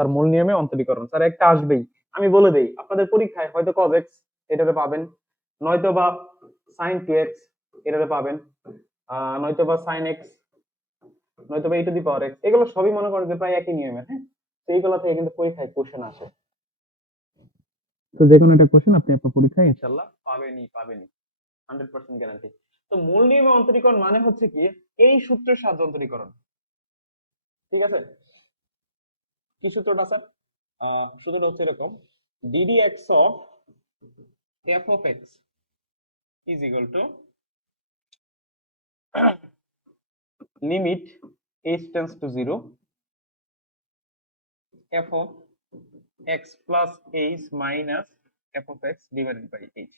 Sir মূল নিয়মে অন্তরীকরণ। Sir একটা আসবেই। আমি বলে দেই আপনাদের পরীক্ষায় হয়তো cos x এটাতে পাবেন নয়তো বা sin 2x এটাতে পাবেন নয়তো বা sin x নয়তো বা টু দি পাওয়ার x এগুলো সবই মনে করেন যে প্রায় একই নিয়মের হ্যাঁ? তো এইগুলো থেকে কিন্তু পরীক্ষায় কোশ্চেন আসে। তো যে কোনো একটা কোশ্চেন আপনি আপনার পরীক্ষায় ইনশাআল্লাহ পাবেনই পাবেনই। হান্ড্রেড পার্সেন্ট গ্যারান্টি তো মূল নিয়মে অন্তরীকরণ মানে হচ্ছে কি এই সূত্রের সাহায্যে অন্তরীকরণ। ঠিক আছে? কি সূত্রটা স্যার? সূত্রটা হচ্ছে এরকম। D d x of f of x is equal to limit h tends to zero f of x plus h minus f of x divided by h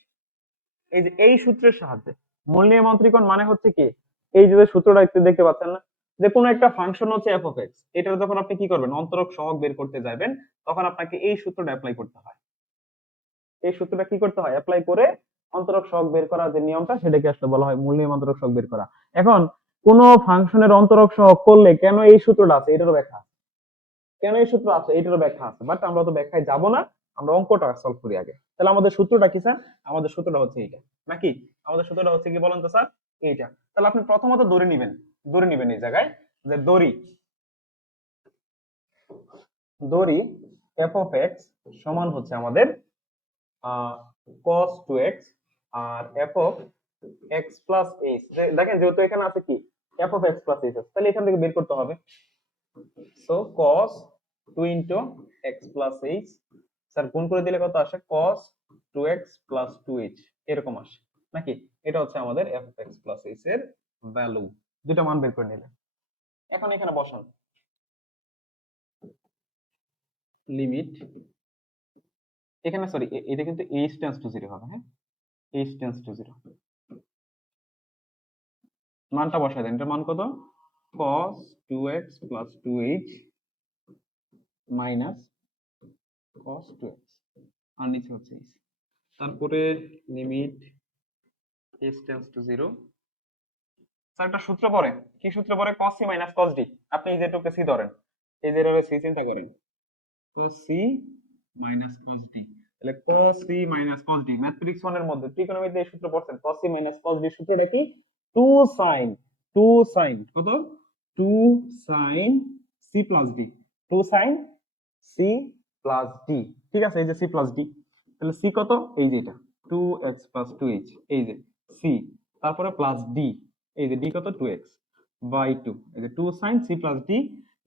এই যে এই সূত্রের সাহায্যে, মূল নিয়ম অন্তরীকরণ মানে হচ্ছে কি? এই যে সূত্রটা একটু দেখতে পাচ্ছেন না? যে কোনো একটা ফাংশন হচ্ছে এফ অফ এক্স এটার যখন আপনি কি করবেন? অন্তরক সহগ বের করতে যাবেন, তখন আপনাকে এই সূত্রটা অ্যাপ্লাই করতে হয়। এই সূত্রটা কি করতে হয়? অ্যাপ্লাই করে অন্তরক সহগ বের করার যে নিয়মটা, সেটাকে আসলে বলা হয় মূল নিয়ম অন্তরক সহগ বের করা। এখন, কোন ফাংশনের অন্তরক সহগ করলে কেন এই সূত্রটা আছে? এটারও ব্যাখ্যা কেন এই সূত্র আছে? এটারও ব্যাখ্যা আছে। বাট আমরা তো ব্যাখ্যায় যাব না, আমরা অঙ্কটা সলভ করি আগে। তাহলে আমাদের সূত্রটা কি স্যার আমাদের সূত্রটা হচ্ছে এইটা। নাকি? আমাদের সূত্রটা হচ্ছে কি বলেন তো স্যার এইটা। তাহলে আপনি প্রথমত ধরে নেবেন। ধরে নেবেন এই জায়গায়, যে দড়ি। দড়ি এফ অফ এক্স সমান হচ্ছে আমাদের cos 2x আর f of x plus h দেখেন যেহেতু এখানে আছে কি? f of x plus h তাহলে এখান থেকে বের করতে হবে। So cos 2 into x plus h, sir, গুণ করে দিলে কত আসে? cos 2x plus 2h এরকম আসে। নাকি? এটা হচ্ছে আমাদের f of x plus h এর ভ্যালু দুটো মান বের করে নিলেন। এখন এখানে বসান। লিমিট। এখানে সরি এটা কিন্তু h টেন্স টু 0 হবে হ্যাঁ? h টেন্স টু 0 মানটা বসায় দেন এটার মান কত? cos 2x 2h minus cos 2x আর নিচে হচ্ছে তারপরে limit h tends to 0 sir, একটা সূত্র পড়ে। কি সূত্র পড়ে? cos c minus cos d আপনি এই যেটুকু c ধরেন। এই যে c চিন্তা করেন। তো c মাইনাস cos d তাহলে cos c minus cos d mathematics 1 এর মধ্যে ত্রিকোণমিতিতে এই সূত্র পড়ছেন। cos c minus cos d সূত্রটা কি? 2 sin 2 sin, কত? 2 sin c plus d 2 sin c plus d ঠিক আছে? এই যে c প্লাস d তাহলে c কত? এই যে এটা। 2x প্লাস 2h এই যে c তারপরে প্লাস d এই যে d কত? 2x বাই 2 এই যে 2 sin c plus d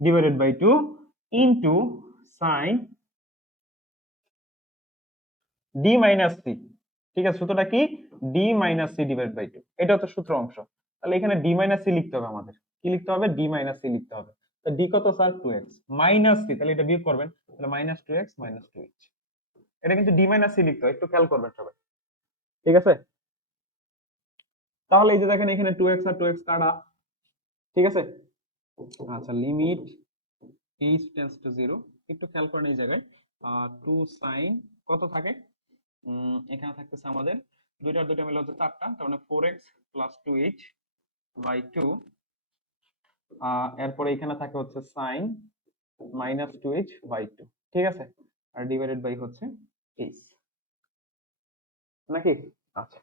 by by 2 into sin d minus C ঠিক আছে, সূত্রটা কি? d minus C divide by two এটা হচ্ছে সূত্র অংশ। তাহলে এখানে d মাইনাস সি লিখতে হবে আমাদের। কি লিখতে হবে? d মাইনাস সি লিখতে হবে। তো d কত স্যার 2x মাইনাস সি তাহলে এটা বিয়োগ করবেন। তাহলে মাইনাস 2x মাইনাস 2h এটা কিন্তু d মাইনাস সি লিখতে হয়। একটু খেয়াল করবেন সবাই। ঠিক আছে? তাহলে এই যে দেখেন এখানে 2x আর 2x কাটা। ঠিক আছে? আচ্ছা লিমিট h টেন্স টু 0 একটু খেয়াল করেন এই জায়গায়। 2 sin কত থাকে? এখানে থাকতেছে আমাদের দুইটার দুইটা মিলে হচ্ছে চারটা, তার মানে four x plus two h by two এরপরে এখানে থাকে হচ্ছে sine minus two h by two ঠিক আছে? আর ডিভাইডেড বাই হচ্ছে এইচ নাকি? আচ্ছা।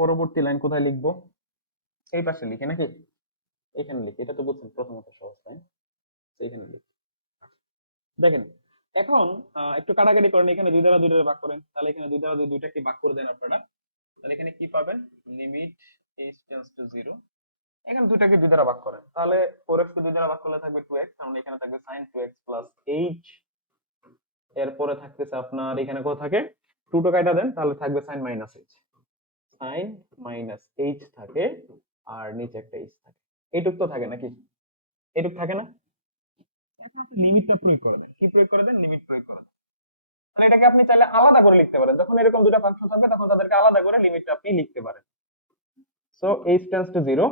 পরবর্তী লাইন কোথায় লিখব? এই পাশে লিখি, নাকি? এখানে লিখি, এটা তো বুঝছেন প্রথমত সহজ লাইন এইখানে লিখি। দেখেন, এখন একটু কাটাকাটি করেন, এখানে দুই দ্বারা দুই দ্বারা ভাগ করেন, তাহলে এখানে দুই দ্বারা দুই দুইটাকে ভাগ করে দেন আপনারা? তাহলে এখানে কি পাবেন? লিমিট h টেন্স টু 0 এখানে দুইটাকে দুই দ্বারা ভাগ করেন, তাহলে 4x কে দুই দ্বারা ভাগ করলে থাকবে 2x তাহলে এখানে থাকবে sin 2x h এরপরে থাকতেছে আপনার, এখানে কত থাকে? 2 টো কাটা দেন, তাহলে থাকবে sin h sin minus h থাকে আর নিচে একটা h থাকে। এইটুক তো থাকে নাকি? এইটুক থাকে না? এখন আপনি লিমিটটা প্রয়োগ করে দেন। কি প্রয়োগ করে দেন? লিমিট প্রয়োগ করে দেন। তাহলে এটাকে আপনি চাইলে আলাদা করে লিখতে পারেন। যখন এরকম দুটো ফাংশন থাকবে তখন তাদেরকে আলাদা করে লিমিটটা আপনি লিখতে পারেন। So h tends to 0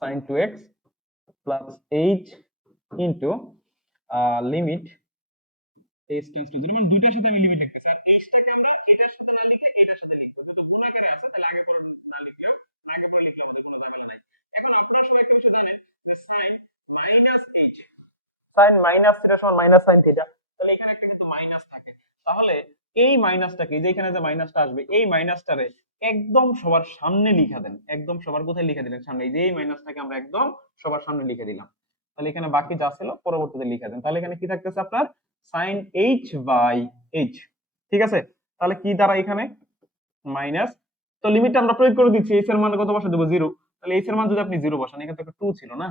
sin 2x plus h into uh, limit h tends to 0 মানে দুইটার সাথে আমি লিমিট লিখতে আর h টাকে আমরা এটার সাথে না লিখে এটার সাথে লিখব তো পুরো আকারে আছে তাহলে আগে পরে না লিখলে আগে পরে লিখলে যদি কোনো ঝামেলা নাই এখন এই টেক্সটে একটা বিষয় জানেন যে sin minus h sine minus theta সমান মাইনাস সাইন থিটা তাহলে এখানে একটা কিন্তু মাইনাস থাকে। তাহলে এই মাইনাসটাকে যে এখানে যে মাইনাসটা আসবে, এই মাইনাসটারে একদম সবার সামনে লিখে দেন। একদম সবার কোথায় লিখে দিলেন? সামনে। এই যে এই মাইনাসটাকে আমরা একদম সবার সামনে লিখে দিলাম। তাহলে এখানে বাকি যা ছিল পরবর্তীতে লিখে দেন। তাহলে এখানে কি থাকতেছে আপনার? সাইন এইচ বাই এইচ ঠিক আছে? তাহলে কি দ্বারা এখানে? মাইনাস তো লিমিটটা আমরা প্রয়োগ করে দিচ্ছি। এইচ এর মান কত বসা দেবো? জিরো তাহলে এইচ এর মান যদি আপনি জিরো বসান এখানে তো একটা টু ছিল না?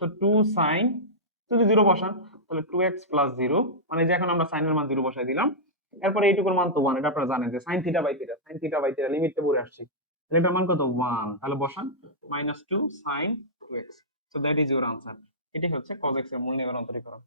তো টু সাইন যদি জিরো বসান, তাহলে টু এক্স প্লাস জিরো মানে যে এখন আমরা সাইনের মান জিরো বসাই দিলাম, এরপরে এইটুকুর মান তো ওয়ান এটা আপনারা জানেন যে sine theta by theta sine theta by theta পড়ে আসছে। তাহলে এটার মান কত? ওয়ান তাহলে বসান minus two sine two x so that is your answer এটি হচ্ছে cos x এর মূল নির্ণয় অন্তরীকরণ।